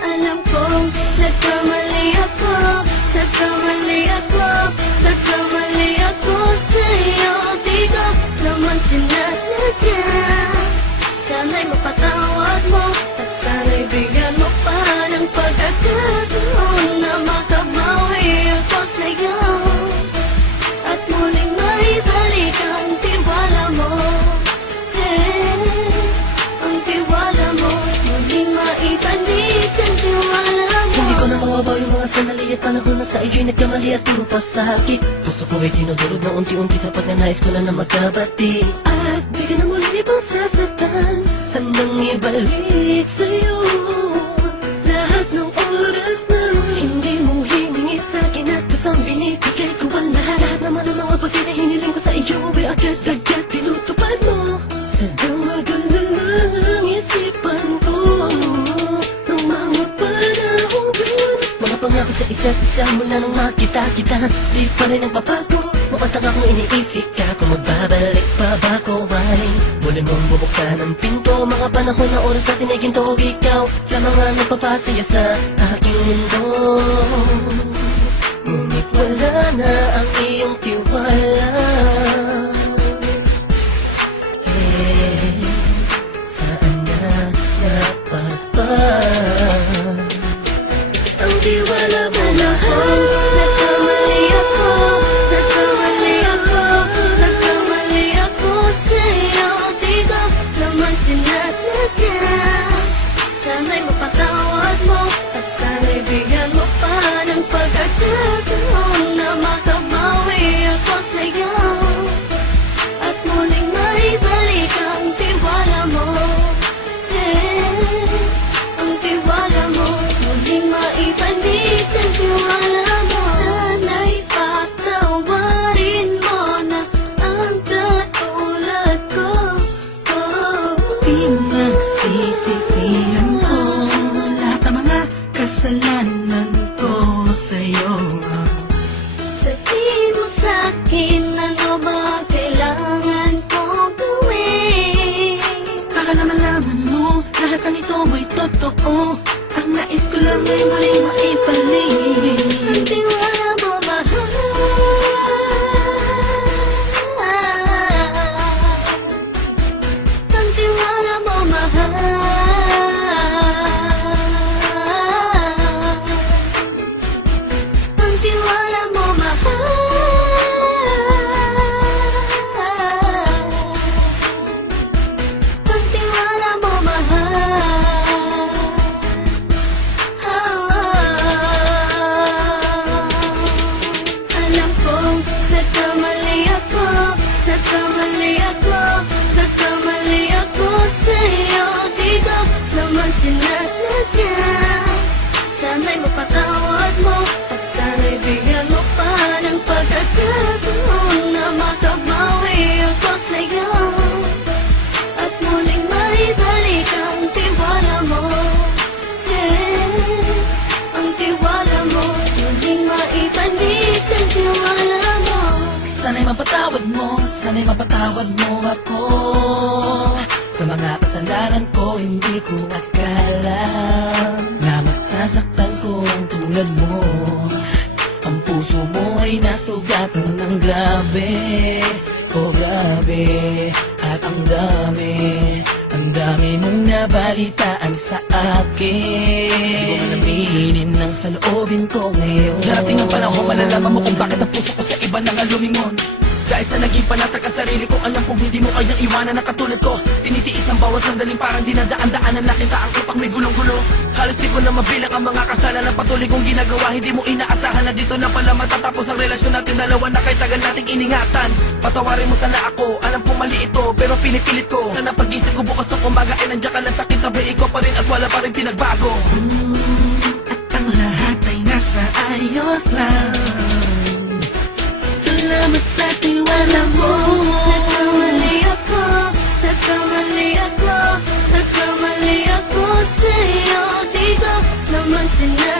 Alam kong nagkamali ako, nagkamali ako, nagkamali ako sa'yo. Di ko naman sinasadya. Sana'y mapatawad mo at sana'y bigyan mo pa ng pagkakataon na makabawi ako sa'yo at muling maibalik ang tiwala mo. Ang tiwala mo, muling maibalik ang tiwala mo. Hindi ko na mawabaw yung mga sandali at panahon na sa iyo'y nagkamali at puro pasakit. Puso ko ay tinudulog na unti-unti sapat na nais ko na magkabati. At di ka na muli pang sasaktan, handang ibalik sa'yo lahat ng oras na hindi mo hiningi sa'kin at kusang binibigay ko ang lahat. Lahat naman ng mga bagay na hiniling ko sa iyo ay agad-agad tinutupad mo. Sadyang maganda lang isipan ko ng mga panahong yun. Mga pangako sa isa't isa mula nung makita kita, di pa rin nagbabago. Mamatang akong iniisip ka kung magbabalik pa ba ko ay muli mong bubuksan ang pinto. Mga panahon na oras natin ay ginto. Ikaw lamang ang nagpapasaya sa aking mundo. Ngunit wala na ang iyong tiwala. Saan na napagpag ang tiwala mo mahal? Nagkamali ako, nagkamali ako, nagkamali ako sa'yo. Di ko naman sinasadya. Sana'y mapatawad mo at sana'y bigyan mo pa ng pagkakataon na makabawi ako sa'yo at muling maibalik ang tiwala mo. Ang tiwala mo, muling maibalik ang tiwala mo. Sana'y patawarin mo na ang katulad ko. Pinagsisisihan ko lahat ng mga kasalanan ko sa'yo. Sabihin mo sa'kin ano ba ang kailangan kong gawin. Para malaman mo lahat ng ito ay totoo. Ang nais ko lang ay muling maibalik Ang tiwala mo mahal. Ang tiwala mo mahal. Ang tiwala mo mahal. Ang tiwala mo mahal. Alam kong nagkamali ako, nagkamali ako, nagkamali ako sa'yo. Di ko naman sinasadya. Sana'y mapatawad mo at sana'y bigyan mo pa ng pagkakataon na makabawi ako sa'yo at muling maibalik ang tiwala mo. Ang tiwala mo, muling maibalik ang tiwala mo. Sana'y mapatawad mo, sana'y mapatawad mo ako sa mga kasalanan ko. Hindi ko akala na masasaktan ko ang tulad mo. Ang puso mo ay nasugatan ng grabe. Oh grabe, at ang dami mong nabalitaan sa akin. Di ko man aminin ang saloobin ko ngayon. Darating ang panahon, malalaman mo kung bakit ang puso ko sa iba nang lumingon. Dahil sa naging panatag ka sarili ko, alam kong hindi mo kayang iwanan na katulad ko. Tinitiis ang bawat sandaling parang dinadaan-daanan. Nakita ang utak may gulong-gulo. Halos di ko na mabilang ang mga kasalanan patuloy kong ginagawa. Hindi mo inaasahan na dito na pala matatapos ang relasyon natin dalawa na kahit tagal nating iningatan. Patawarin mo sana ako, alam kong mali ito pero pinipilit ko. Sana pag-isip ko bukas ng kumbaga ay nandiyan ka lang sa kitabi. Ikaw pa rin at wala pa rin pinagbago. At ang lahat ay nasa ayos lang. Salamat sa tiwala mo. Nagkamali ako, nagkamali ako, nagkamali ako sa'yo. Di ko naman sinasadya.